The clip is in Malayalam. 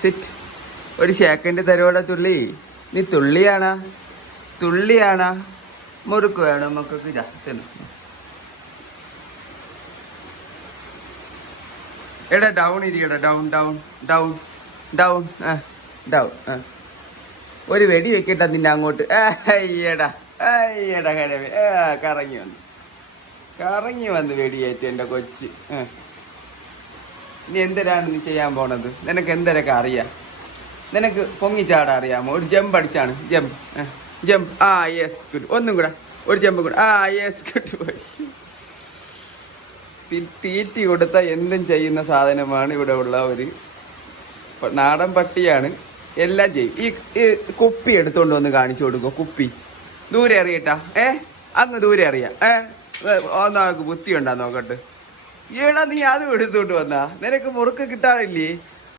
സിറ്റ്. ഒരു സെക്കൻഡ് തരുവോടെ തുള്ളി. നീ തുള്ളിയാണാ മുറുക്ക് വേണം മക്കൾക്ക്. ഇതാ തിന്നു. എടാ ഡൗൺ ഇരിക്കടാ. Down down down down down. ഒരു വെടി വെക്കട്ടാ നിന്നെ അങ്ങോട്ട്. അയ്യടാ കരവേ. കറങ്ങി വന്ന് വെടിയേറ്റ് എൻ്റെ കൊച്ച്. നീ എന്തിനാണ് നീ ചെയ്യാൻ പോണത്? നിനക്ക് എന്തൊക്കെ അറിയാം? നിനക്ക് പൊങ്ങിച്ചാടാ അറിയാമോ? ഒരു ജമ്പ് അടിച്ചാണ്. ജമ്പ്. Yes good. ഒന്നും കൂടെ ഒരു ജമ്പ് കൂടെ. Yes good. തീറ്റി കൊടുത്ത എന്തും ചെയ്യുന്ന സാധനമാണ് ഇവിടെ ഉള്ള ഒരു നാടൻ പട്ടിയാണ്. എല്ലാം ചെയ്യും. ഈ കുപ്പി എടുത്തോണ്ട് വന്ന് കാണിച്ചു കൊടുക്കും. കുപ്പി ദൂരെ അറിയട്ടാ. അങ്ങ് ദൂരെ അറിയാം. ഒന്നാൾക്ക് ബുദ്ധി ഉണ്ടാ നോക്കട്ടെ. ഈടാ നീ അതും എടുത്തോണ്ട് വന്നാ. നിനക്ക് മുറുക്ക് കിട്ടാറില്ലേ?